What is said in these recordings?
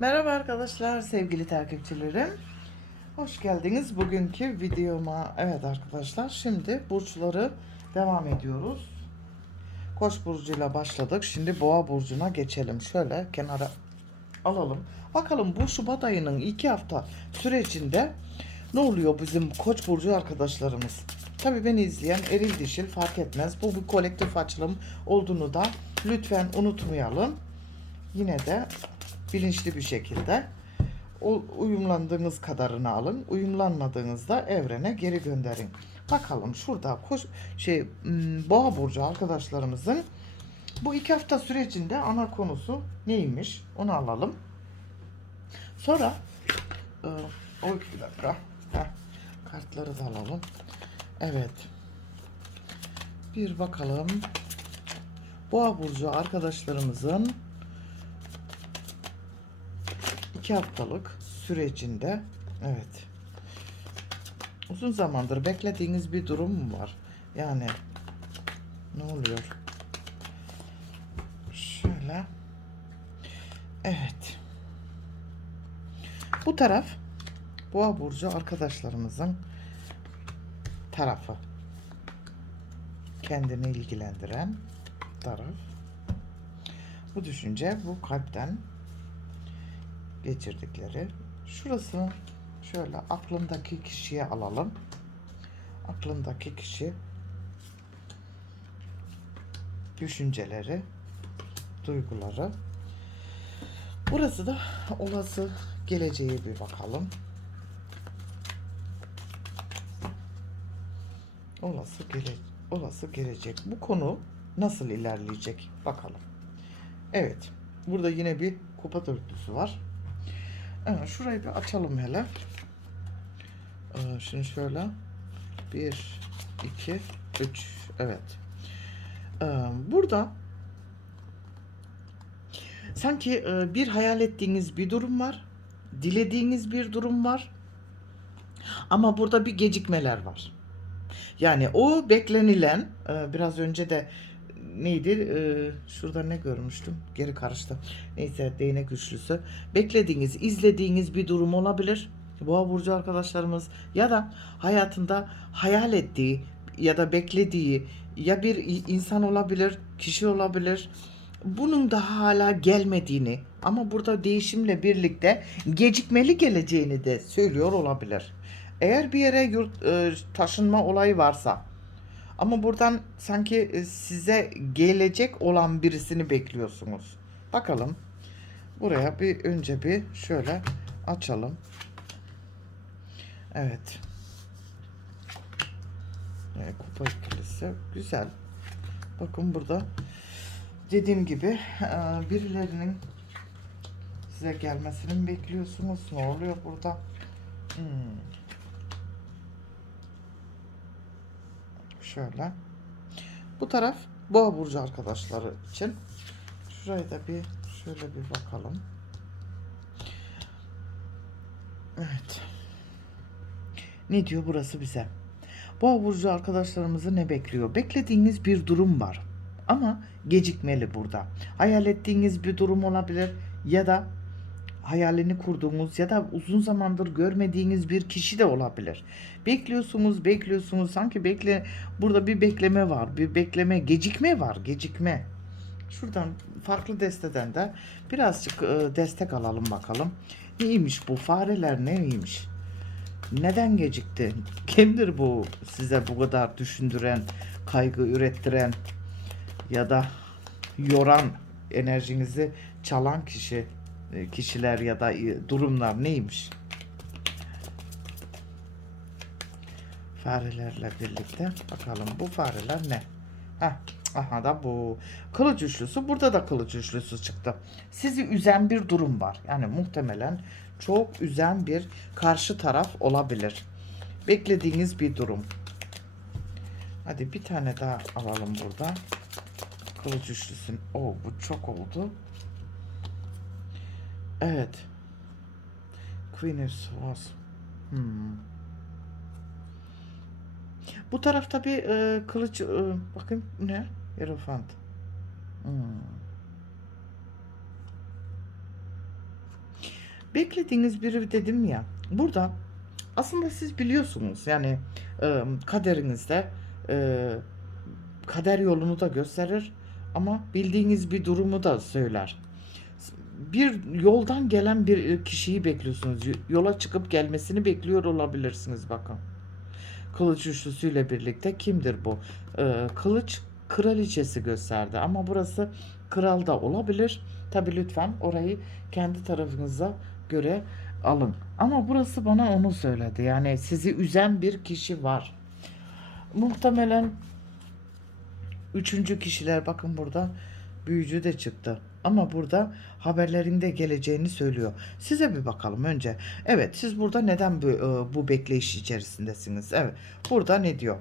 Merhaba arkadaşlar, sevgili takipçilerim. Hoş geldiniz bugünkü videoma. Evet arkadaşlar, şimdi burçları devam ediyoruz. Koç burcuyla başladık. Şimdi boğa burcuna geçelim. Şöyle kenara alalım. Bakalım bu Şubat ayının iki hafta sürecinde ne oluyor bizim Koç burcu arkadaşlarımız? Tabii beni izleyen eril dişil fark etmez. Bu bir kolektif açılım olduğunu da lütfen unutmayalım. Yine de bilinçli bir şekilde o uyumlandığınız kadarını alın. Uyumlanmadığınızda evrene geri gönderin. Bakalım şurada koş şey hmm, boğa burcu arkadaşlarımızın bu iki hafta sürecinde ana konusu neymiş onu alalım. Sonra e, bir dakika. Heh, kartları da alalım. Evet. Bir bakalım. Boğa burcu arkadaşlarımızın iki haftalık sürecinde evet. Uzun zamandır beklediğiniz bir durum mu var? Yani ne oluyor? Şöyle. Evet. Bu taraf Boğa burcu arkadaşlarımızın tarafı. Kendini ilgilendiren taraf. Bu düşünce bu kalpten geçirdikleri. Şurası şöyle aklındaki kişiye alalım. Aklındaki kişi düşünceleri, duyguları. Burası da olası geleceğe bir bakalım. Olası gele olası gelecek. Bu konu nasıl ilerleyecek bakalım. Evet. Burada yine bir kupa dörtlüsü var. Evet, şurayı bir açalım hele. Ee, şimdi şöyle. Bir, iki, üç. Evet. Ee, burada sanki e, bir hayal ettiğiniz bir durum var. Dilediğiniz bir durum var. Ama burada bir gecikmeler var. Yani o beklenilen e, biraz önce de neydi? E, şurada ne görmüştüm? Geri karıştı. Neyse değnek güçlüsü. Beklediğiniz, izlediğiniz bir durum olabilir. Boğa burcu arkadaşlarımız ya da hayatında hayal ettiği ya da beklediği ya bir insan olabilir, kişi olabilir. Bunun daha hala gelmediğini ama burada değişimle birlikte gecikmeli geleceğini de söylüyor olabilir. Eğer bir yere yurt, e, taşınma olayı varsa ama buradan sanki e, size gelecek olan birisini bekliyorsunuz. Bakalım. Buraya bir önce bir şöyle açalım. Evet. Evet, kupa ikilisi. Güzel. Bakın burada dediğim gibi e, birilerinin size gelmesini bekliyorsunuz? Ne oluyor burada? Hmm. Şöyle. Bu taraf Boğa burcu arkadaşları için. Şurayı da bir şöyle bir bakalım. Evet. Ne diyor burası bize? Boğa burcu arkadaşlarımızı ne bekliyor? Beklediğiniz bir durum var. Ama gecikmeli burada. Hayal ettiğiniz bir durum olabilir ya da hayalini kurduğunuz ya da uzun zamandır görmediğiniz bir kişi de olabilir. Bekliyorsunuz, bekliyorsunuz. Sanki bekle burada bir bekleme var. Bir bekleme, gecikme var, gecikme. Şuradan farklı desteden de birazcık e, destek alalım bakalım. Neymiş bu? Fareler neymiş? Neden gecikti? Kimdir bu size bu kadar düşündüren, kaygı ürettiren ya da yoran enerjinizi çalan kişi, kişiler ya da e, durumlar neymiş? Farelerle birlikte bakalım bu fareler ne? Heh, aha da bu. Kılıç üçlüsü. Burada da kılıç üçlüsü çıktı. Sizi üzen bir durum var. Yani muhtemelen çok üzen bir karşı taraf olabilir. Beklediğiniz bir durum. Hadi bir tane daha alalım burada. Kılıç üçlüsün. Oo bu çok oldu. Evet. Queen of Swords. Hmm. Bu tarafta bir e, kılıç e, bakayım ne? Hierophant. Hmm. beklediğiniz biri dedim ya. Burada aslında siz biliyorsunuz yani e, kaderinizde e, kader yolunu da gösterir ama bildiğiniz bir durumu da söyler. Bir yoldan gelen bir kişiyi bekliyorsunuz. Yola çıkıp gelmesini bekliyor olabilirsiniz bakın. Kılıç üçlüsüyle birlikte kimdir bu? Ee, kılıç kraliçesi gösterdi ama burası kral da olabilir. Tabi lütfen orayı kendi tarafınıza göre alın. Ama burası bana onu söyledi. Yani sizi üzen bir kişi var. Muhtemelen üçüncü kişiler bakın burada büyücü de çıktı. Ama burada haberlerinde geleceğini söylüyor. Size bir bakalım önce. Evet siz burada neden bu, e, bu bekleyiş içerisindesiniz? Evet burada ne diyor?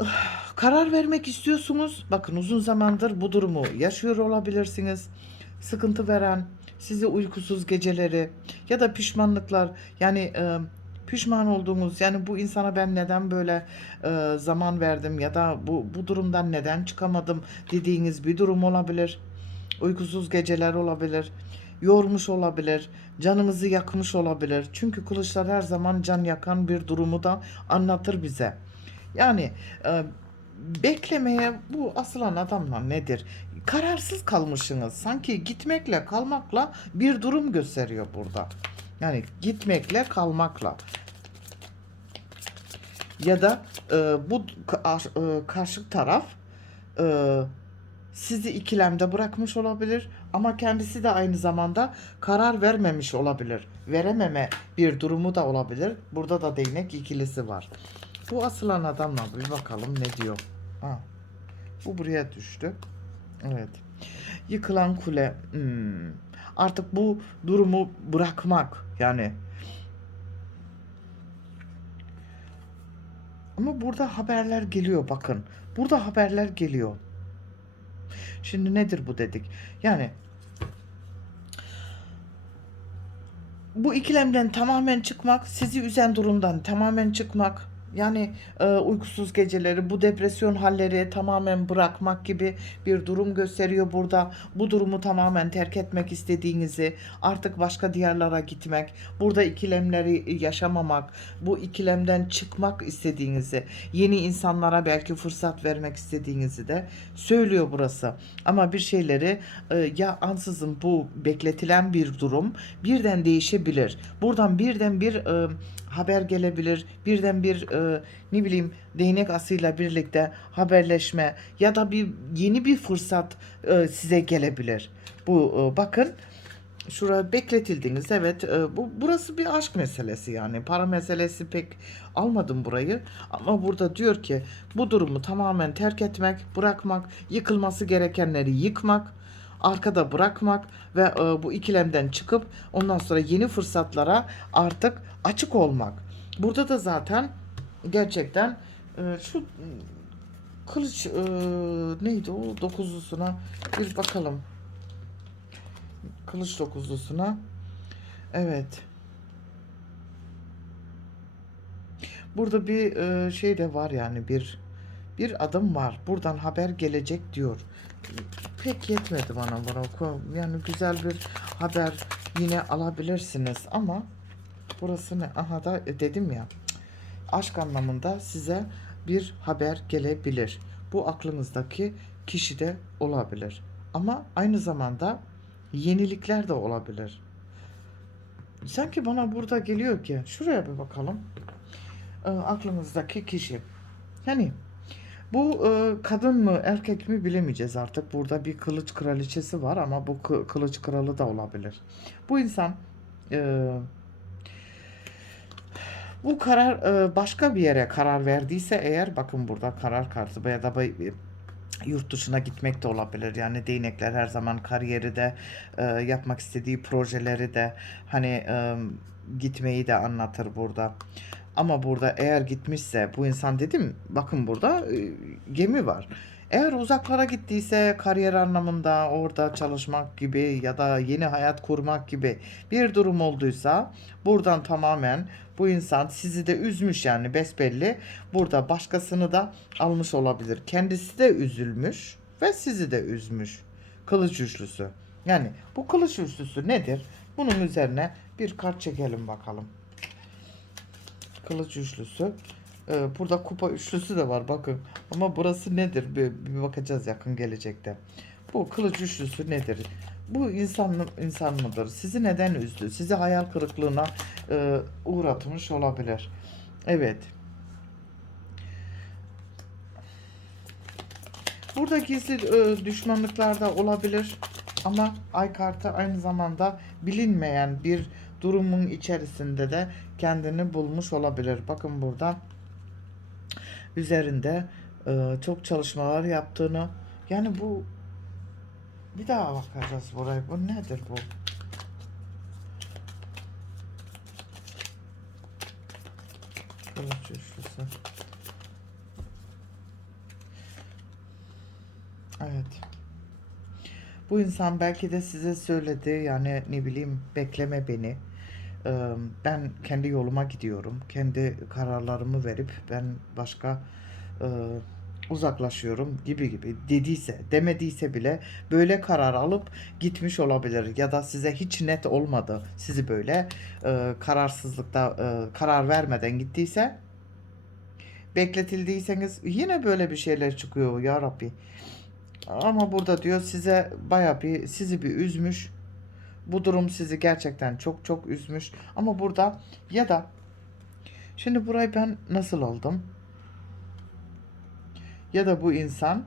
Karar vermek istiyorsunuz. Bakın uzun zamandır bu durumu yaşıyor olabilirsiniz. Sıkıntı veren, sizi uykusuz geceleri ya da pişmanlıklar yani e, pişman olduğunuz yani bu insana ben neden böyle e, zaman verdim ya da bu bu durumdan neden çıkamadım dediğiniz bir durum olabilir. Uykusuz geceler olabilir. Yormuş olabilir. Canınızı yakmış olabilir. Çünkü kılıçlar her zaman can yakan bir durumu da anlatır bize. Yani e, beklemeye bu asılan adamla nedir? Kararsız kalmışsınız. Sanki gitmekle kalmakla bir durum gösteriyor burada. Yani gitmekle kalmakla. Ya da e, bu e, karşı taraf e, sizi ikilemde bırakmış olabilir ama kendisi de aynı zamanda karar vermemiş olabilir. Verememe bir durumu da olabilir. Burada da değnek ikilisi var. Bu asılan adamla bir bakalım ne diyor. Ha. Bu buraya düştü. Evet. Yıkılan kule. Hmm. Artık bu durumu bırakmak yani. Ama burada haberler geliyor bakın. Burada haberler geliyor. Şimdi nedir bu dedik? Yani bu ikilemden tamamen çıkmak, sizi üzen durumdan tamamen çıkmak, yani e, uykusuz geceleri, bu depresyon halleri tamamen bırakmak gibi bir durum gösteriyor burada. Bu durumu tamamen terk etmek istediğinizi, artık başka diyarlara gitmek, burada ikilemleri yaşamamak, bu ikilemden çıkmak istediğinizi, yeni insanlara belki fırsat vermek istediğinizi de söylüyor burası. Ama bir şeyleri e, ya ansızın bu bekletilen bir durum birden değişebilir. Buradan birden bir e, haber gelebilir. Birden bir e, ne bileyim değnek asıyla birlikte haberleşme ya da bir yeni bir fırsat e, size gelebilir. Bu e, bakın şuraya bekletildiniz. Evet e, bu burası bir aşk meselesi yani. Para meselesi pek almadım burayı. Ama burada diyor ki bu durumu tamamen terk etmek, bırakmak, yıkılması gerekenleri yıkmak arkada bırakmak ve e, bu ikilemden çıkıp ondan sonra yeni fırsatlara artık açık olmak. Burada da zaten gerçekten e, şu kılıç e, neydi o dokuzlusuna bir bakalım. Kılıç dokuzlusuna. Evet. Burada bir e, şey de var yani bir bir adım var. Buradan haber gelecek diyor. Pek yetmedi bana bunu. Yani güzel bir haber yine alabilirsiniz ama burası ne? Aha da dedim ya. Aşk anlamında size bir haber gelebilir. Bu aklınızdaki kişi de olabilir. Ama aynı zamanda yenilikler de olabilir. Sanki bana burada geliyor ki şuraya bir bakalım. E, aklınızdaki kişi. Yani bu e, kadın mı erkek mi bilemeyeceğiz artık. Burada bir kılıç kraliçesi var ama bu kı- kılıç kralı da olabilir. Bu insan e, bu karar e, başka bir yere karar verdiyse eğer bakın burada karar kartı ya da yurt dışına gitmek de olabilir. Yani değnekler her zaman kariyeri de e, yapmak istediği projeleri de hani e, gitmeyi de anlatır burada. Ama burada eğer gitmişse bu insan dedim bakın burada e, gemi var. Eğer uzaklara gittiyse kariyer anlamında orada çalışmak gibi ya da yeni hayat kurmak gibi bir durum olduysa buradan tamamen bu insan sizi de üzmüş yani besbelli. Burada başkasını da almış olabilir. Kendisi de üzülmüş ve sizi de üzmüş. Kılıç üçlüsü. Yani bu kılıç üçlüsü nedir? Bunun üzerine bir kart çekelim bakalım. Kılıç üçlüsü. Ee, burada kupa üçlüsü de var bakın. Ama burası nedir? Bir, bir bakacağız yakın gelecekte. Bu kılıç üçlüsü nedir? Bu insan insan mıdır? Sizi neden üzdü? Sizi hayal kırıklığına e, uğratmış olabilir. Evet. Burada gizli e, düşmanlıklar da olabilir. Ama ay kartı aynı zamanda bilinmeyen bir durumun içerisinde de kendini bulmuş olabilir. Bakın burada üzerinde e, çok çalışmalar yaptığını yani bu bir daha bakacağız burayı. Bu nedir bu? Kılıç üçlüsü. Evet. Bu insan belki de size söyledi yani ne bileyim bekleme beni. Ben kendi yoluma gidiyorum. Kendi kararlarımı verip ben başka uzaklaşıyorum gibi gibi dediyse demediyse bile böyle karar alıp gitmiş olabilir ya da size hiç net olmadı sizi böyle e, kararsızlıkta e, karar vermeden gittiyse bekletildiyseniz yine böyle bir şeyler çıkıyor ya Rabbi. Ama burada diyor size baya bir sizi bir üzmüş. Bu durum sizi gerçekten çok çok üzmüş. Ama burada ya da şimdi burayı ben nasıl aldım? Ya da bu insan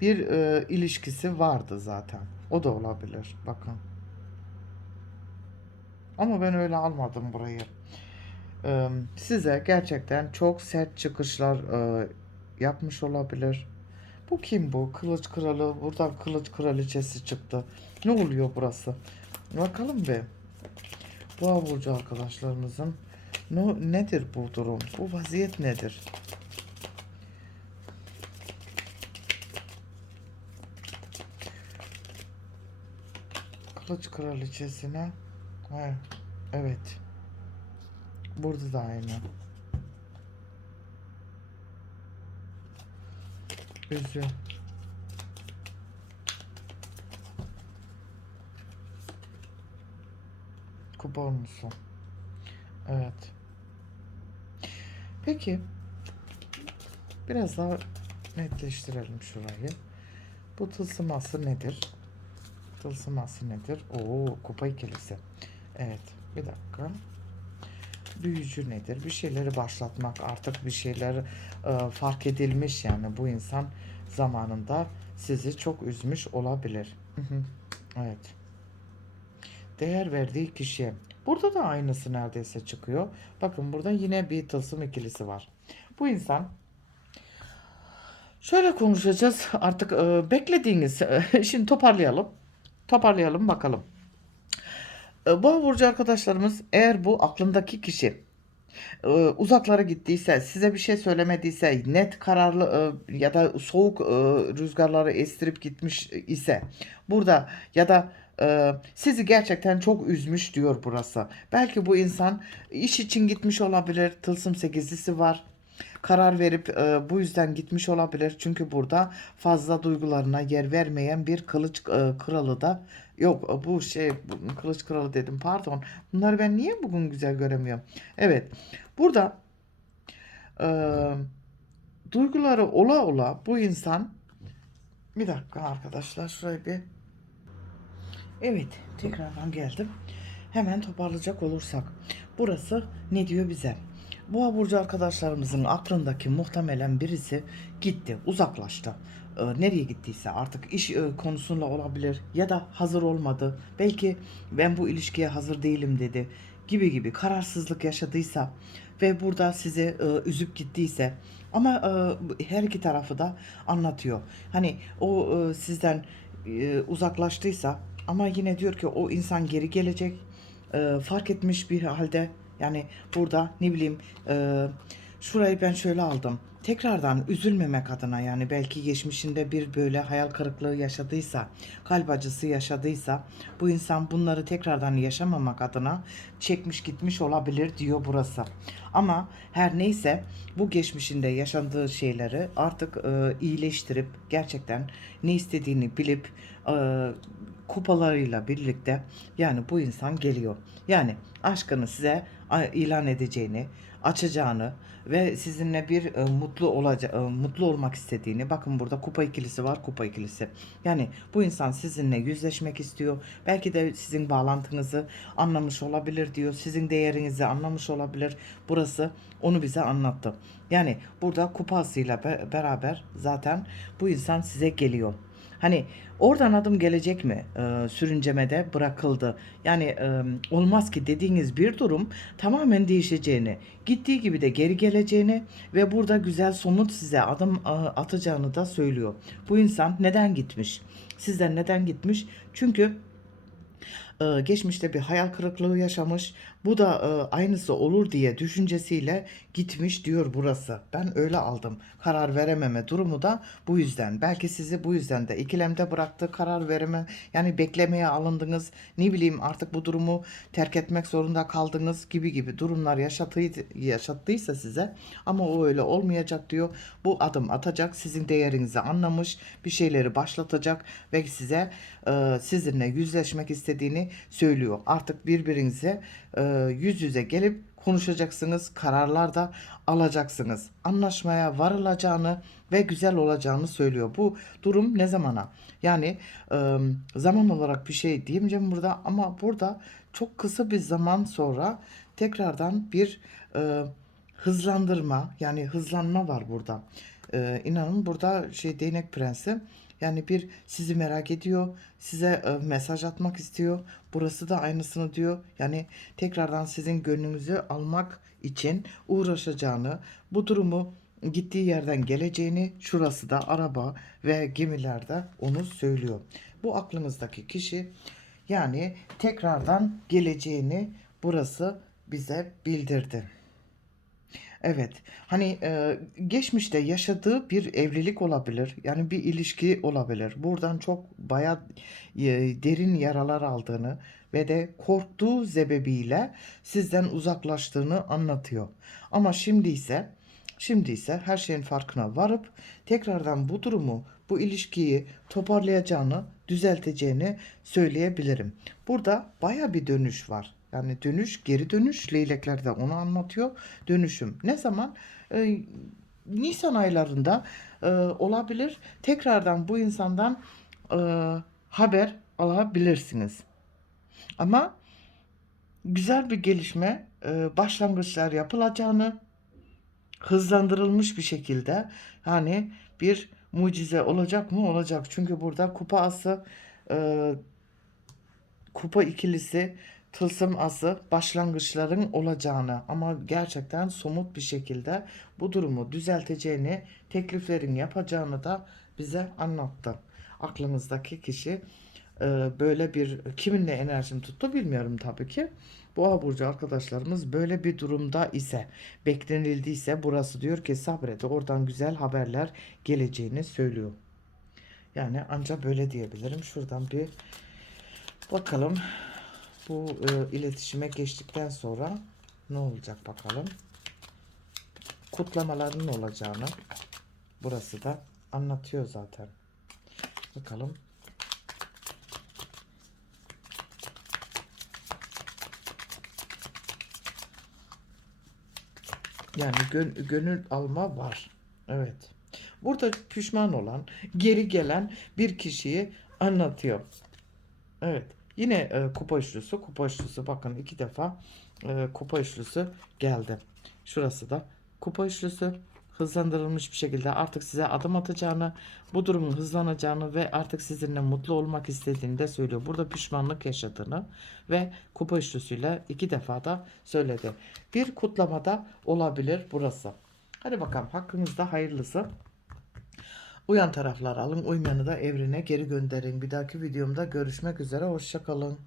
bir e, ilişkisi vardı zaten. O da olabilir. Bakın. Ama ben öyle almadım burayı. E, size gerçekten çok sert çıkışlar e, yapmış olabilir. Bu kim bu? Kılıç kralı. Buradan kılıç kraliçesi çıktı. Ne oluyor burası? Bakalım be. Boğa burcu arkadaşlarımızın ne, nedir bu durum? Bu vaziyet nedir? Kılıç kraliçesine Hayır. Evet. Burada da aynı. Üzü. Kupa olmuşsun. Evet. Peki. Biraz daha netleştirelim şurayı. Bu tılsıması nedir? Tılsıması nedir? Oo, kupa ikilisi. Evet. Bir dakika. Büyücü nedir? Bir şeyleri başlatmak artık bir şeyler e, fark edilmiş yani bu insan zamanında sizi çok üzmüş olabilir. Evet. Değer verdiği kişiye. Burada da aynısı neredeyse çıkıyor. Bakın burada yine bir tılsım ikilisi var. Bu insan şöyle konuşacağız. Artık e, beklediğiniz şimdi toparlayalım. Toparlayalım bakalım. Boğa burcu arkadaşlarımız eğer bu aklındaki kişi e, uzaklara gittiyse, size bir şey söylemediyse, net kararlı e, ya da soğuk e, rüzgarları estirip gitmiş ise burada ya da sizi gerçekten çok üzmüş diyor burası. Belki bu insan iş için gitmiş olabilir. Tılsım sekizlisi var. Karar verip e, bu yüzden gitmiş olabilir. Çünkü burada fazla duygularına yer vermeyen bir kılıç e, kralı da yok. Bu şey kılıç kralı dedim pardon. Bunları ben niye bugün güzel göremiyorum? Evet. Burada e, duyguları ola ola bu insan bir dakika arkadaşlar şuraya bir Evet, tekrardan geldim. Hemen toparlayacak olursak. Burası ne diyor bize? Boğa burcu arkadaşlarımızın aklındaki muhtemelen birisi gitti, uzaklaştı. Ee, nereye gittiyse artık iş e, konusunda olabilir ya da hazır olmadı. Belki ben bu ilişkiye hazır değilim dedi gibi gibi kararsızlık yaşadıysa ve burada sizi e, üzüp gittiyse ama e, her iki tarafı da anlatıyor. Hani o e, sizden e, uzaklaştıysa ama yine diyor ki o insan geri gelecek. E, fark etmiş bir halde yani burada ne bileyim e, şurayı ben şöyle aldım. Tekrardan üzülmemek adına yani belki geçmişinde bir böyle hayal kırıklığı yaşadıysa, kalp acısı yaşadıysa bu insan bunları tekrardan yaşamamak adına çekmiş gitmiş olabilir diyor burası. Ama her neyse bu geçmişinde yaşandığı şeyleri artık e, iyileştirip gerçekten ne istediğini bilip e, kupalarıyla birlikte yani bu insan geliyor. Yani aşkını size ilan edeceğini, açacağını ve sizinle bir e, mutlu olacak mutlu olmak istediğini. Bakın burada kupa ikilisi var, kupa ikilisi. Yani bu insan sizinle yüzleşmek istiyor. Belki de sizin bağlantınızı anlamış olabilir diyor. Sizin değerinizi anlamış olabilir. Burası onu bize anlattı. Yani burada kupasıyla be- beraber zaten bu insan size geliyor. Hani oradan adım gelecek mi? Ee, sürüncemede bırakıldı. Yani e, olmaz ki dediğiniz bir durum tamamen değişeceğini, gittiği gibi de geri geleceğini ve burada güzel somut size adım e, atacağını da söylüyor. Bu insan neden gitmiş? Sizden neden gitmiş? Çünkü e, geçmişte bir hayal kırıklığı yaşamış. Bu da e, aynısı olur diye düşüncesiyle gitmiş diyor burası. Ben öyle aldım. Karar verememe durumu da bu yüzden. Belki sizi bu yüzden de ikilemde bıraktı. Karar vereme yani beklemeye alındınız. Ne bileyim artık bu durumu terk etmek zorunda kaldınız gibi gibi durumlar yaşatıydı, yaşattıysa size ama o öyle olmayacak diyor. Bu adım atacak. Sizin değerinizi anlamış. Bir şeyleri başlatacak ve size e, sizinle yüzleşmek istediğini söylüyor. Artık birbirinize e, yüz yüze gelip konuşacaksınız, kararlar da alacaksınız. Anlaşmaya varılacağını ve güzel olacağını söylüyor. Bu durum ne zamana? Yani e, zaman olarak bir şey diyemeyeceğim burada ama burada çok kısa bir zaman sonra tekrardan bir e, hızlandırma yani hızlanma var burada. E, inanın burada şey değnek prensi yani bir sizi merak ediyor, size e, mesaj atmak istiyor. Burası da aynısını diyor. Yani tekrardan sizin gönlünüzü almak için uğraşacağını, bu durumu gittiği yerden geleceğini, şurası da araba ve gemilerde onu söylüyor. Bu aklınızdaki kişi yani tekrardan geleceğini burası bize bildirdi. Evet. Hani e, geçmişte yaşadığı bir evlilik olabilir. Yani bir ilişki olabilir. Buradan çok bayağı e, derin yaralar aldığını ve de korktuğu sebebiyle sizden uzaklaştığını anlatıyor. Ama şimdi ise şimdi ise her şeyin farkına varıp tekrardan bu durumu, bu ilişkiyi toparlayacağını, düzelteceğini söyleyebilirim. Burada baya bir dönüş var. Yani dönüş, geri dönüş. Leylekler de onu anlatıyor. Dönüşüm. Ne zaman? Ee, Nisan aylarında e, olabilir. Tekrardan bu insandan e, haber alabilirsiniz. Ama güzel bir gelişme, e, başlangıçlar yapılacağını, hızlandırılmış bir şekilde yani bir mucize olacak mı? Olacak. Çünkü burada kupa ası, e, kupa ikilisi, tılsım ası başlangıçların olacağını ama gerçekten somut bir şekilde bu durumu düzelteceğini, tekliflerin yapacağını da bize anlattı. Aklımızdaki kişi e, böyle bir kiminle enerjim tuttu bilmiyorum tabii ki. Boğa burcu arkadaşlarımız böyle bir durumda ise beklenildiyse burası diyor ki sabret oradan güzel haberler geleceğini söylüyor. Yani anca böyle diyebilirim. Şuradan bir bakalım bu e, iletişime geçtikten sonra ne olacak bakalım. Kutlamaların olacağını burası da anlatıyor zaten. Bakalım. Yani gön- gönül alma var. Evet. Burada pişman olan, geri gelen bir kişiyi anlatıyor. Evet. Yine e, kupa üçlüsü, kupa üçlüsü bakın iki defa e, kupa üçlüsü geldi. Şurası da kupa üçlüsü hızlandırılmış bir şekilde artık size adım atacağını, bu durumun hızlanacağını ve artık sizinle mutlu olmak istediğini de söylüyor. Burada pişmanlık yaşadığını ve kupa üçlüsüyle iki defa da söyledi. Bir kutlamada olabilir burası. Hadi bakalım hakkınızda hayırlısı. Uyan taraflar alın, uymayanı da evrene geri gönderin. Bir dahaki videomda görüşmek üzere, hoşçakalın.